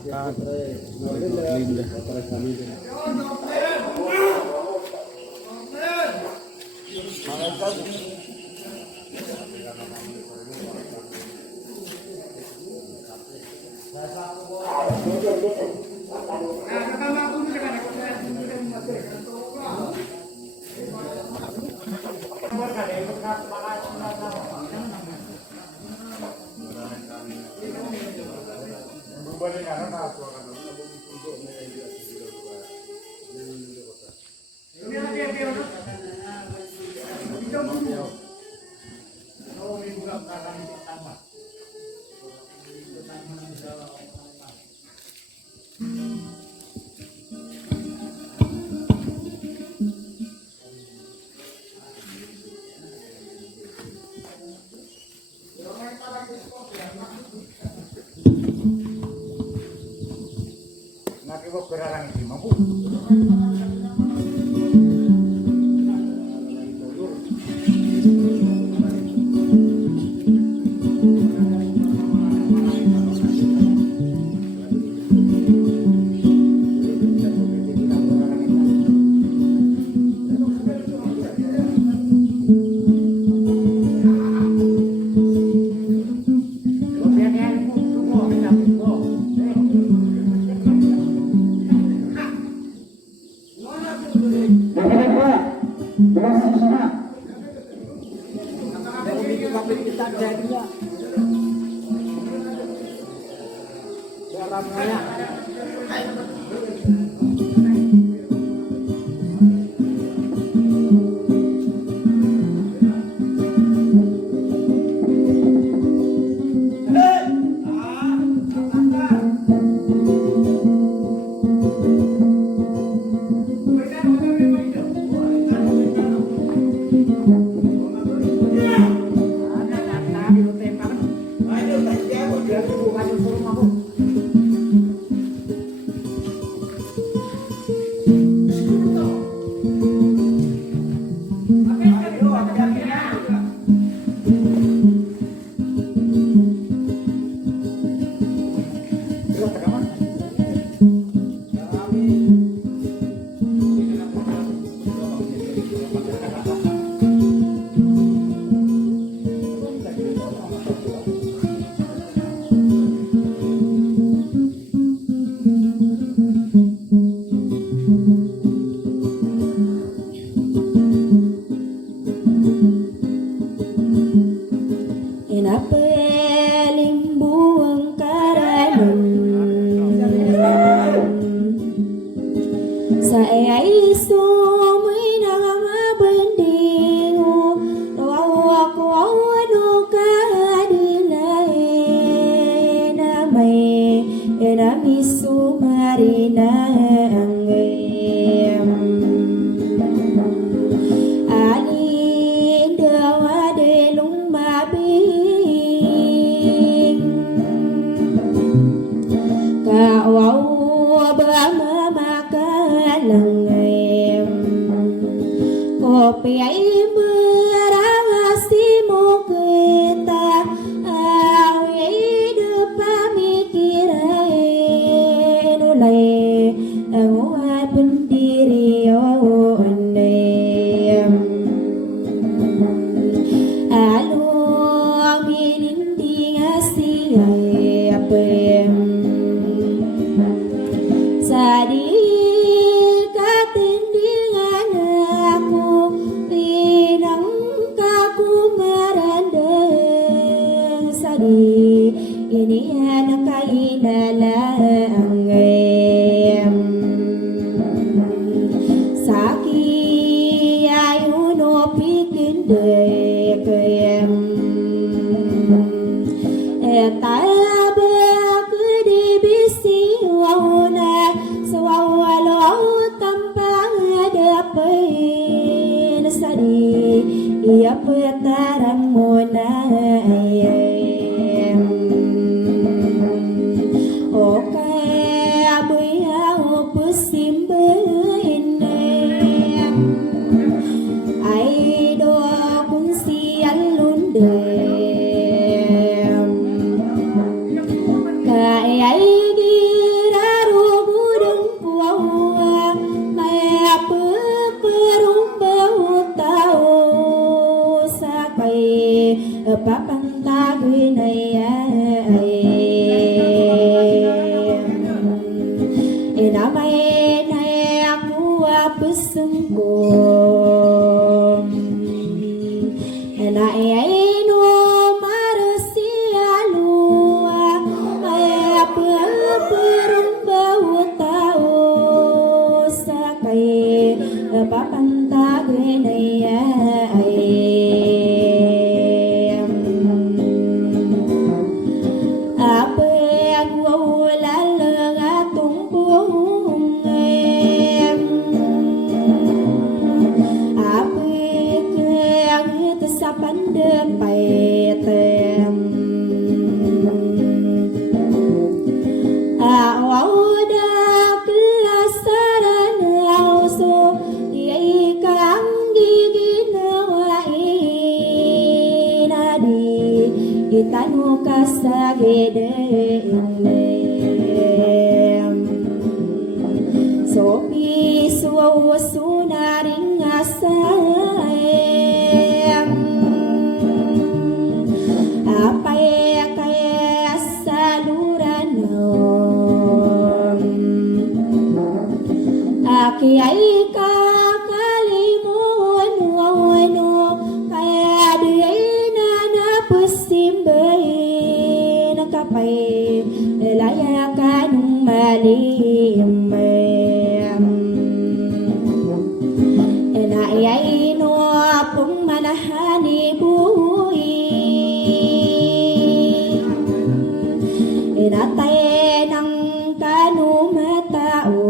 kakak, Linda. sakai papantagui này namai này aku pesengkum na no marusia lua ay perumbau tau sakai papantagui này Itanu kasagede sopi suwa sunaring asayang apa kaya saluran aki ay kakalimun wano kaya di simbai nakapai layakan malim na ay no pung manahani buhi natay ng kanumatao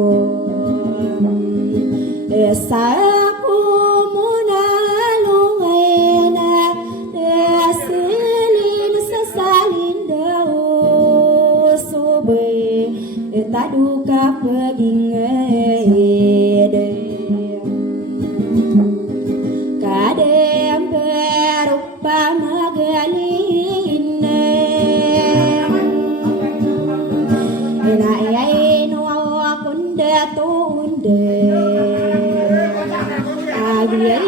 sa taduka pagingede kadem berupa magaline ina ay no kunde tunde agya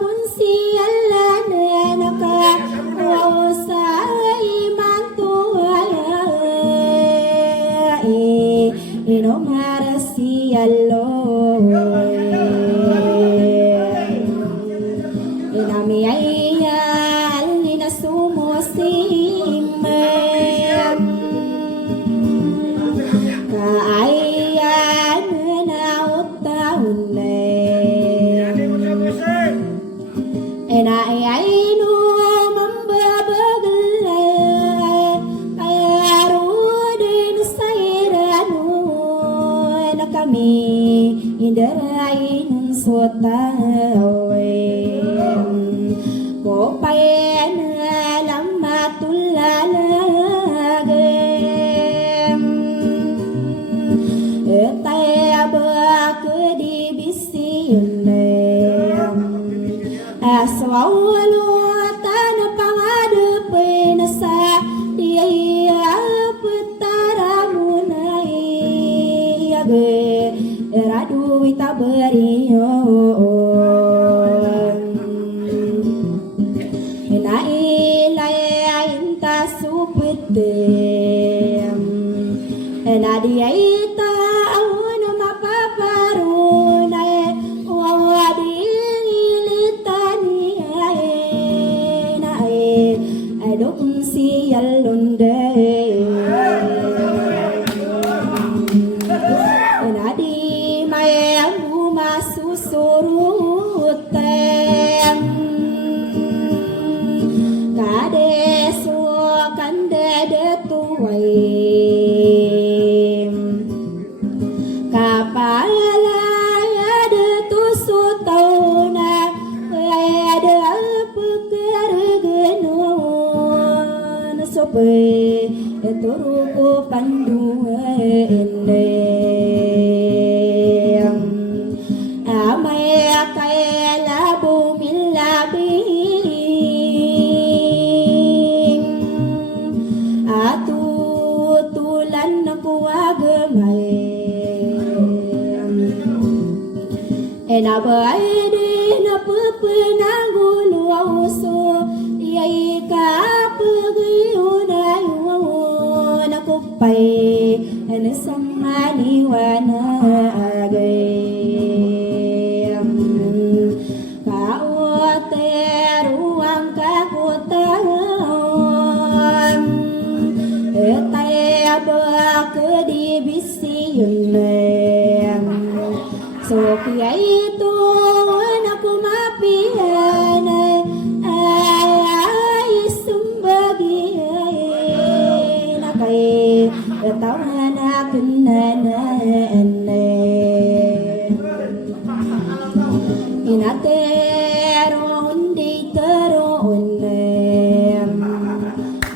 kun sialane naka wasai no marasialo inami ayal nina sumusimem kaayan na utaune inayay no mambabagalay ayarudin sairanu kami indarain sotawe ko paen lamatul-lalagem etaya ke di bisinem aswalu tan pangadepen sa dia petaramunai radu ita beriyo na ilayin ta supetem na dia ita na mapaparunay wawading ilitani na adok siyalunde surutem kade suakan dede tuaim kapala ada tusutauna ada pekergenon sope turuku panduene na bae na pupunang gulu Samani wanage kaote ruang kakutan etaya bak di bisiyun so kaya itu aku mapian ay sumbagi nakai tawanan inatero undi teron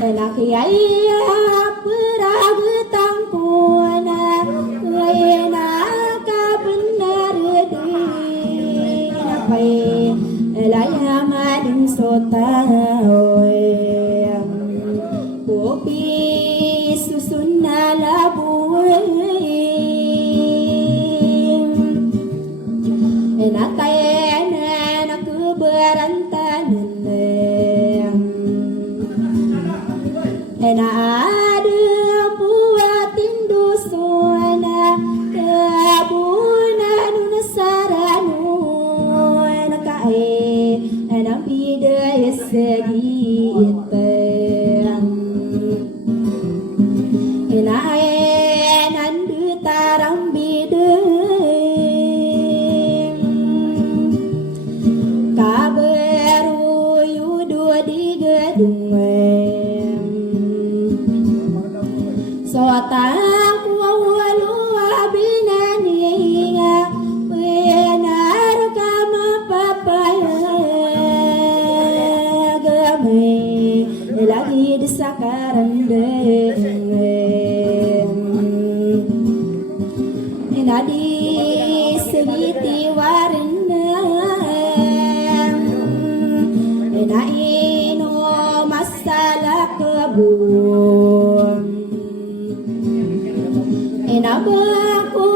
nakiyaya peragutangkuna kayana ka benar di napai laya mading sotawe kopi susun nalabuwe Natayana aku berantanan ada buatin dusuna kebunan nasaranu nakai bida segita nandu tarang bida kabaru yudu di gedung sotang wawalu abinani benar kama papaya game lagi disakaran nadi segiti warna naino masalah kebun enabaku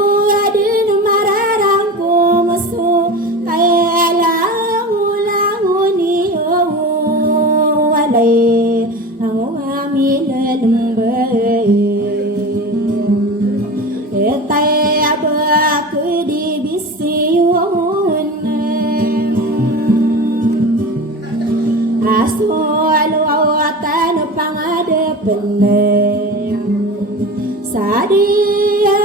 adin mararangku musu ayalahu lahuni walai angwami lembai etayabak di bisiun asal wawatan pangadapan sadia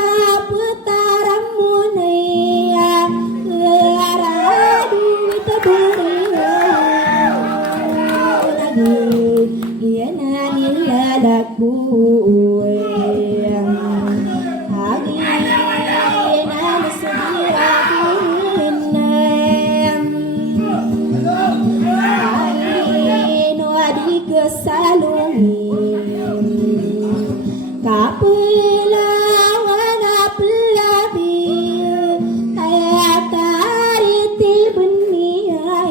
putaran munia aradu taburiya iya nani lalaku agi nani sudirakin no adi kesalungi kapelawan apelabi ayatari tilbunia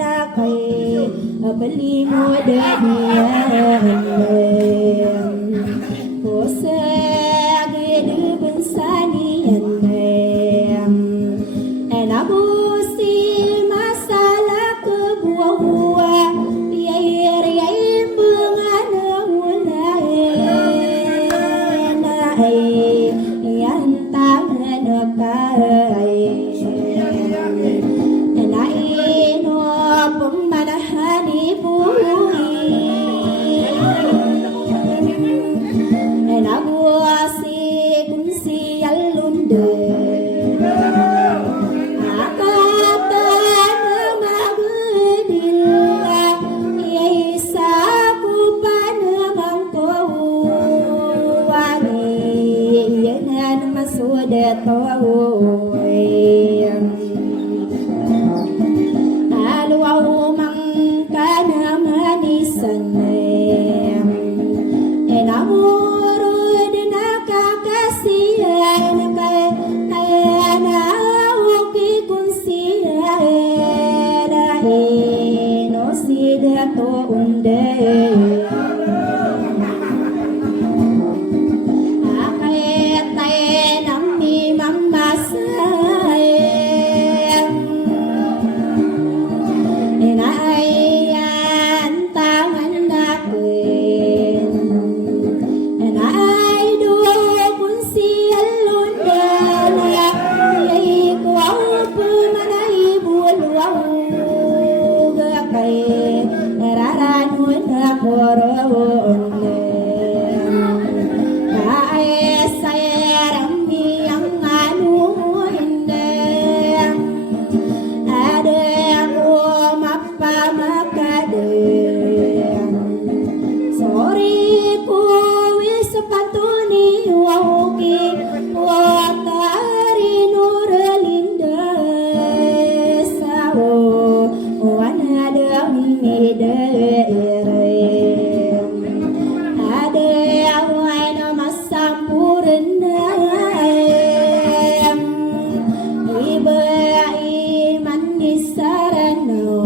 nakai beli muda dia kosa gede bensanian enabusi masalah kebuah yai mengana mulai yang tangan kai naino pemanahan ibu nabuasi kumsi alunde akatan magudilla yaisa kupan mangkau wani yenan masuda alwau mangkana manisan enamurud nakakasihan kayana uki kunsihan no sida to unde I do hurunde Kae sayang yang anu indah Ada yang mapa makade Sorry ku wis sepatuni wauki Watari nur linda Sawo wana demi Ada yang wana masampurna Iba iman disarano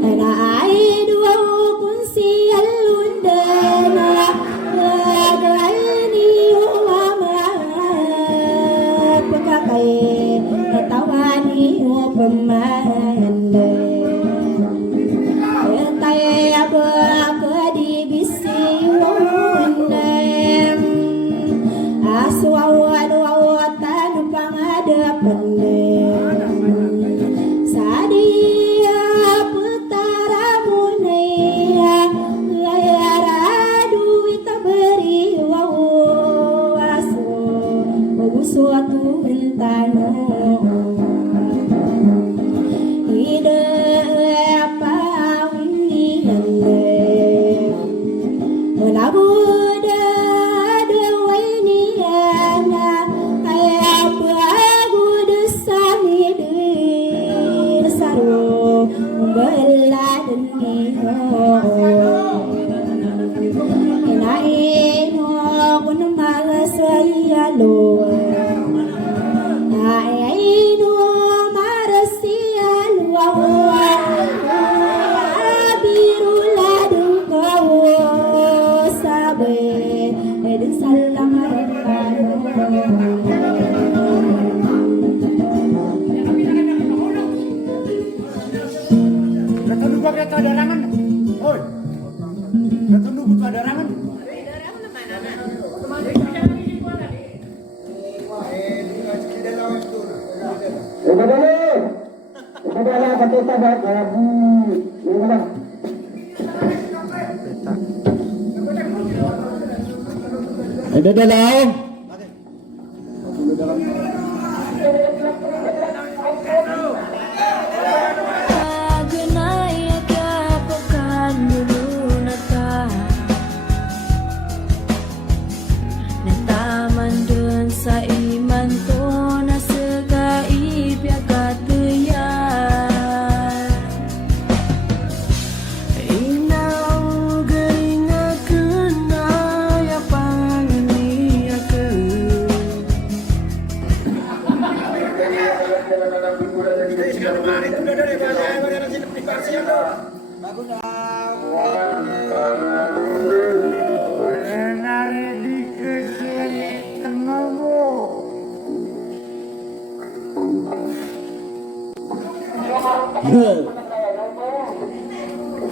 Ana ai dua kun sial undana Gadani umama Pekakai tawani upamande Entai apa di bisi undem Aswawan wawatan pangadapan Sadia putara munaya Layara duit beri wawaso Suatu bentano Ide apa winiande Menabuda dewainiana Kaya bagu desani desaro Membela deniho Ina ino kun malas wayalo Aino marasial wawa Birula dengkau sabe Edin salam rekano Ketunduk kereta darangan. Oi. Ketunduk butuh darangan. Ada dalam. Sa iman to na segai piagat yan Inaw galing akan na yapang niyakan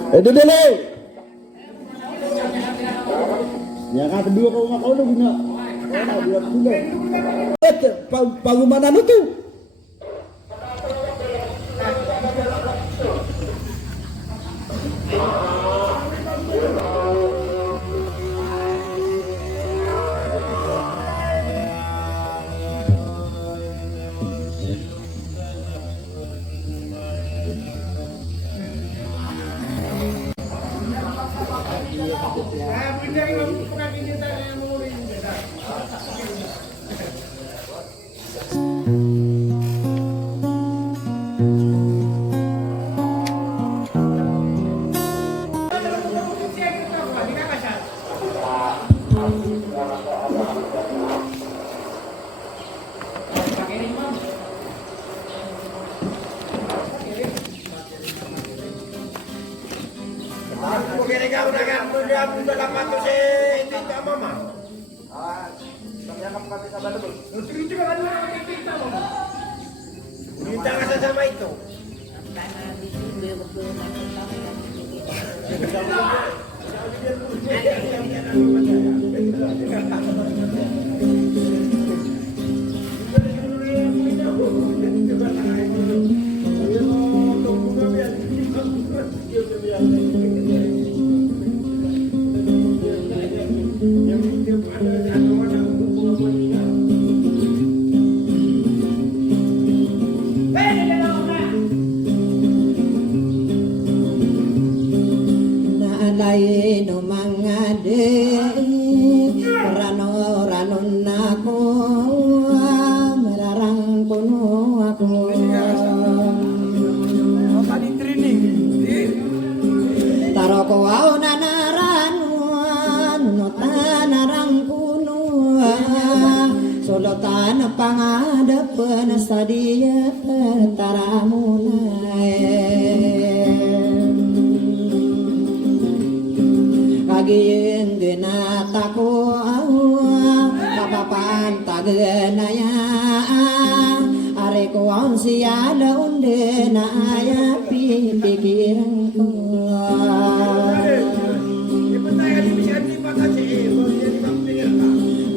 Ada dalam. Yang kedua kau mak kau dah guna. Buat dulu. Panggumanan itu. Iya. lain mangade rano nako melarang kuno aku Tadi training. taroko au nanaranuan no tanarang kuno solotan pangadapan sadia kagiyeun genatako kapapan tageunaya areko on siala undena aya pikiranku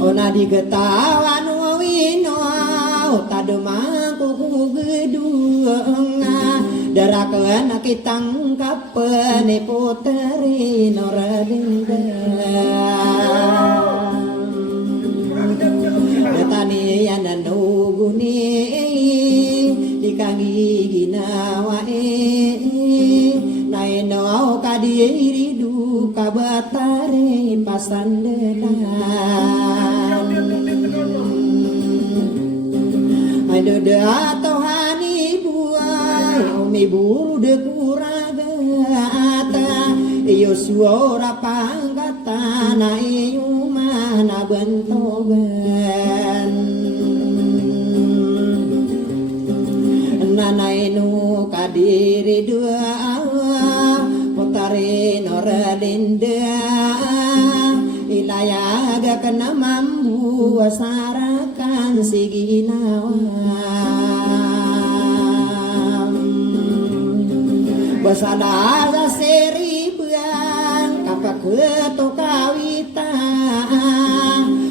ona digetawan wino tademangku gedunga darakeun kitang kapene puteri noradinda datani yana nuguni dikangigina wae naeno kadiri duka batare pasandena ada atau hani buai umi buru de kuragata iyo suara panggata na iyo mana bentogan nanai nu kadiri dua putari noralinda ilayaga kena mambu asarakan siginawa basada seribuan kapak keto kawita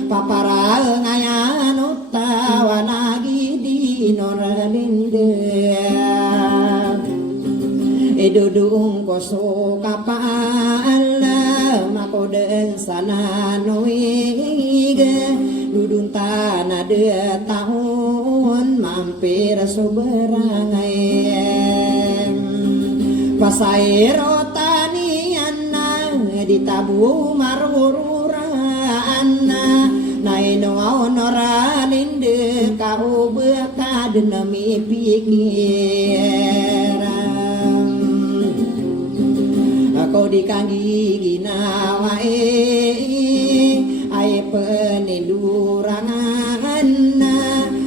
papara ngayan utawa lagi di noralinda edudung koso kapal makoden sana noige dudun tanah de tahun mampir soberangai pasairo taniana ditabu marururana naino onoralinde kau bekadnami pikiran aku dikangigina wae ae penindurangan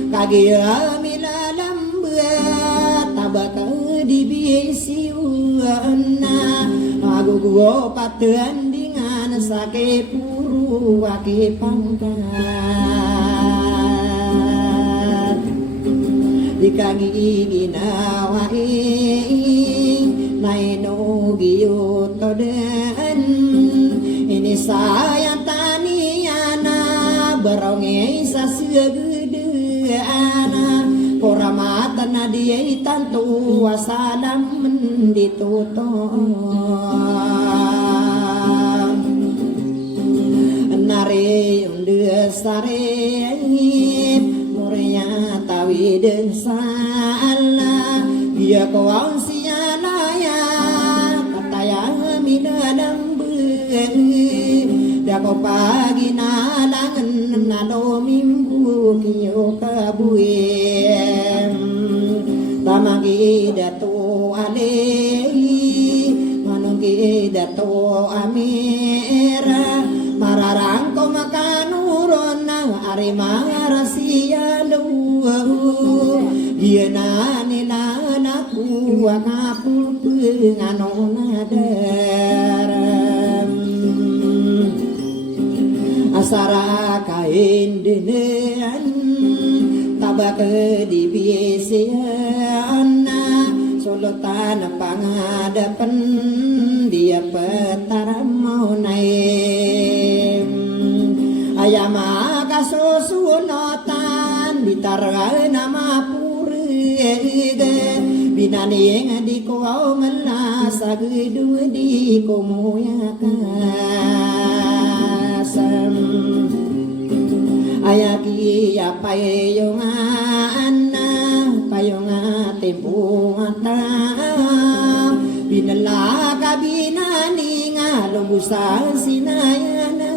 kagira milalam beat tabak dibisiuna aku gua paten dengan sake puru wake pangkat dikangigina wae naino giyuto den ini sayang taniana baronge sasgedeana koramatan nadia tantu wasalam mendituto nare unde sare muria tawi den sala dia kawan dako pagi nalangan nalo mimbu kiyo kabuem tamagi dato ale manunggi dato amera mararang ko makanuron na arimarasia luwa dia na nila naku akapu ngano nadaram asara kain denean tabak dibisian solotan pangadapan dia petara mau naik ayama kasusunotan ditara nama purige binani di kau melasa gedu di komoyakan ayaki ya payongan payongan tempung ata binala kabinani lumbusa sinayana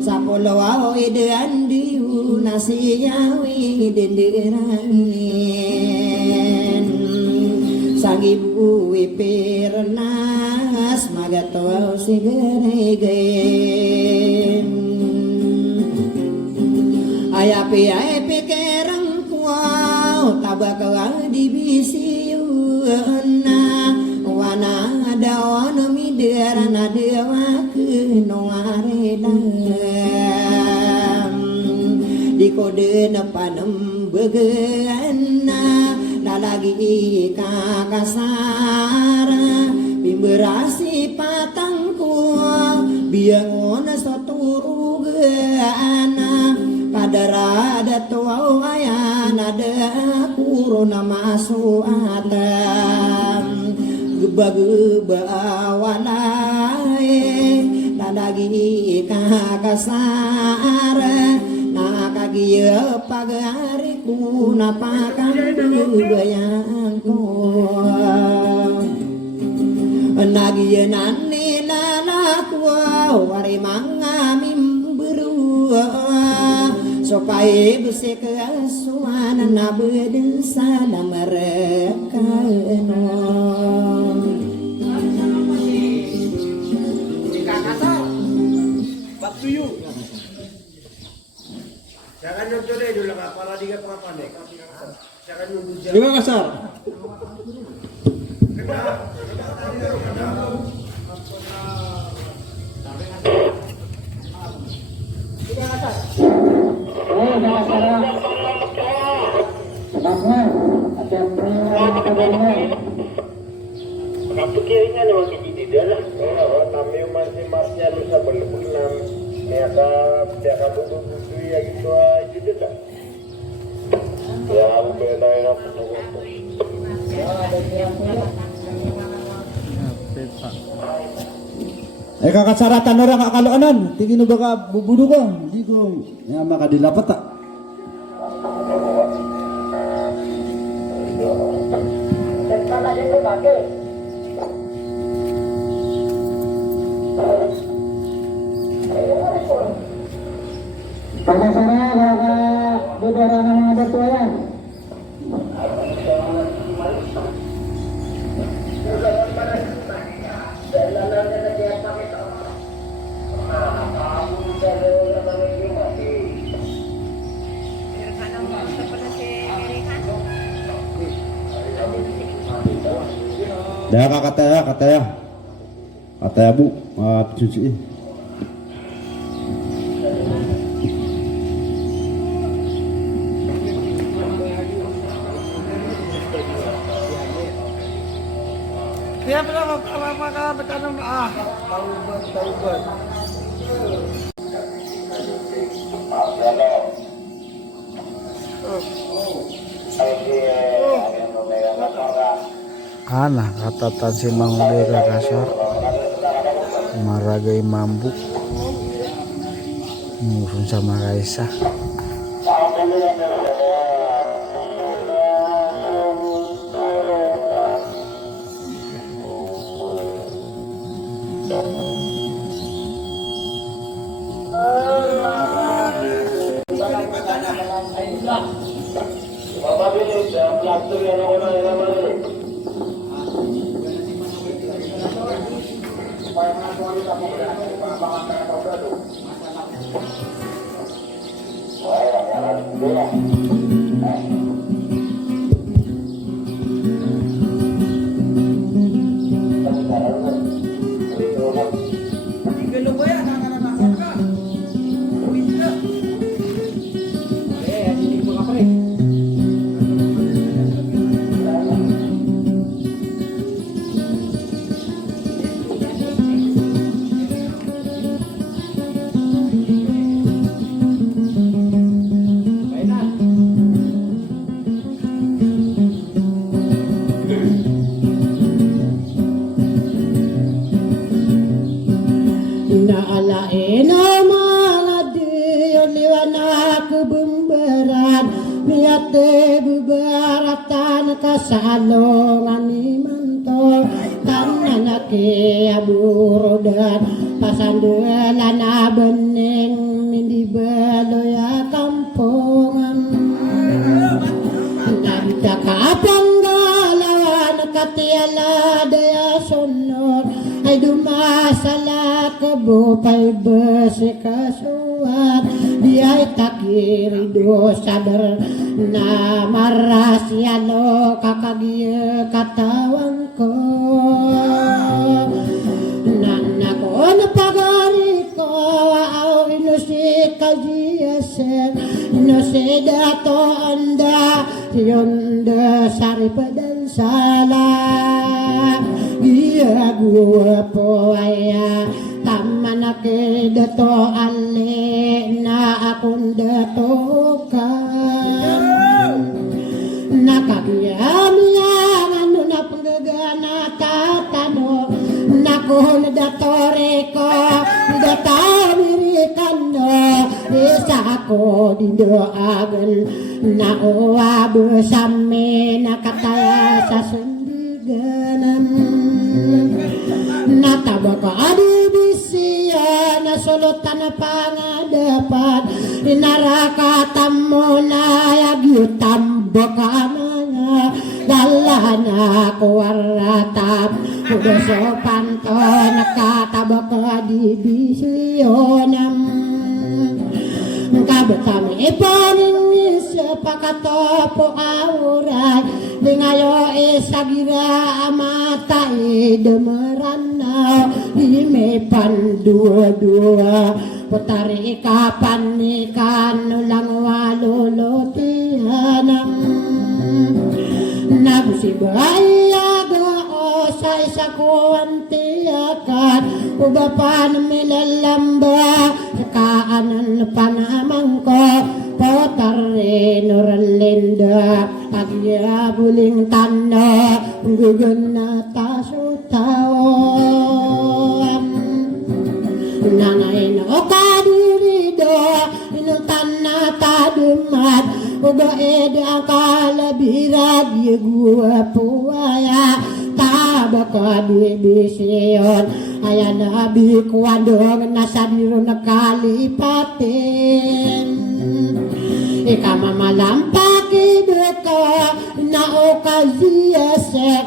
sapolo idean diu nasiyawi denderangin sang ibu ipernas magato sigeregen ayapi kerang kuau tabakawa dibisiuna wana dawan miderana dewa kenoaredam di kode nepanem begena lalagi kakasara bimberasi patangku biangon saturu geana kadarada tuau ayana ada kuruna masuk atam geba-geba awalai lalagi kakasara nakagiya pagariku napakan bayangku nagiya nani lalaku wari mangamim berua supaya bisa keasuan nabeden salam mereka Waktu you. Jangan nonton dulu lah, para tiga papan deh. Jangan nunggu jam. Lima kasar. Kapag kaya naman kikitida lah, kami masih lusa berlebihan, tiada buku ya gitu aja dah. Ya, benar aku Kakak saratan orang kak kaloanan, tinggi nu baka bubudu ko, di ko ya maka dilapat tak. Pada sana kakak beberapa nama bertuayan. Dah kata ya bu, cuci. Dia berapa bertanam taubat. Ana kata tan si mangudera kasar maragai mambuk musun sama Raisa. Beberatan kasalongan imanto tanana ki burudan pasandulana bening mindi beloya kampungan nabita kapanggalawan katiala daya sonor ay dumasala kebupay besi kasuat diay takirido sadar na marasyalo kakagiya katawang ko nanako napagari ko au inusi kajiyasen inusi dato anda yonda sari padan salah iya gua poaya tamanake dato ale na akong dato kan nakagiyamiyan ano na panggagana tatano nakon datore ko datamirikan isa ako dindoagan na uwa bersame nakataya sa sendiganan natabaka adibisiya na sulutan na pangadapat inarakatan mo na yagyutam baka na dalana kuwaratap udah sopan to nakatabaka dibisionam kabutami ipanis pakatopo auray lingayo isagira amata idemerana imepan dua-dua putari kapan ikan ulang walulutihanam nagusibaya sa isa ko ang tiyakan ubapan milalamba kaanan panamang ko potare nuralinda agya buling tanda gugun na taso tao nanay no kadirido inutan na tadumat uga eda kalabirad yagua puaya tabaka dibisyon ayan nabi kuandong nasa diro nakalipatin ika mamalampaki dito na okaziyasek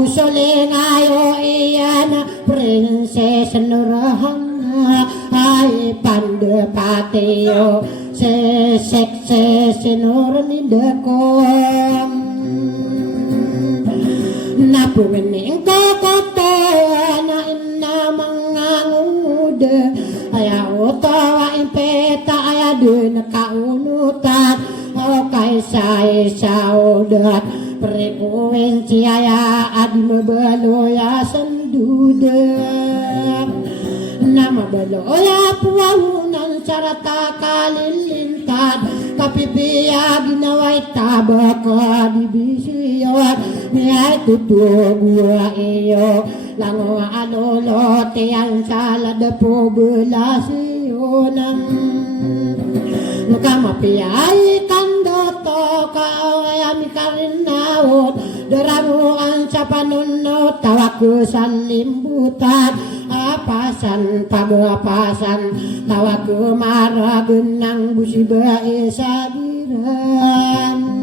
gusto ngayo iyan prinsesa nurahanga ay pandepatiyo sesek sesenur nidakong napuwining kakata na ina mga nguda aya utawa impeta aya dun kaunutan o kaysay saudat frekuensi aya adi mabaloya sandudak na mabaloya puwahunan sarata kalilintad kapipiya ginaway tabaka dibisiyot niyay tutugwa iyo lango alolote ang salad po bulasiyonang nukamapiyay kandoto kaawayami karinaot daramuan sa panunod tawaku sa limbutan apasan pagapasan tawaku maragun ng busibae sa diran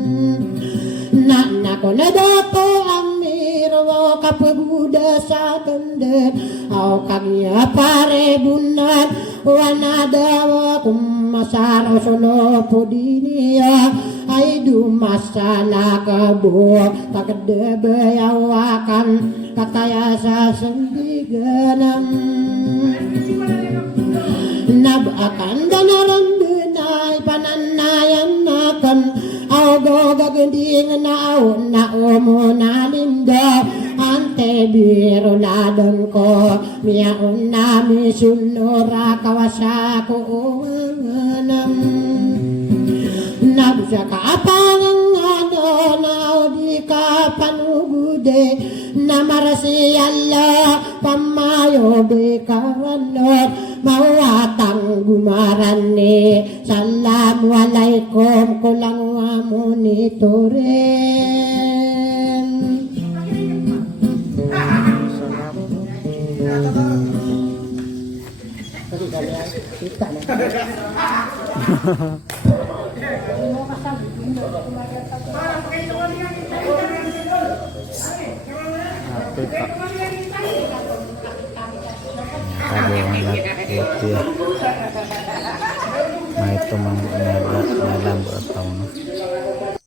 nako na dato ang miro kapaguda sa kandet au kagya pare bunan wanadawa kumasaro solo podiniya ay dumasala kabo takdebayawakan kataya sa sendiganam nabakan danarandenay pananayan nakan Augo gaganding na mo na linda ante biro ladang ko miyaon na misunora kawasa ko uwanganam nabsa ka apangang ano na di ka panugude na marasi Allah pamayo be karanot mawatang gumaran ni Assalamualaikum kulang wa monitoren. Api pak. Tadi orang lihat putih. Nah itu mang dalam bertahun.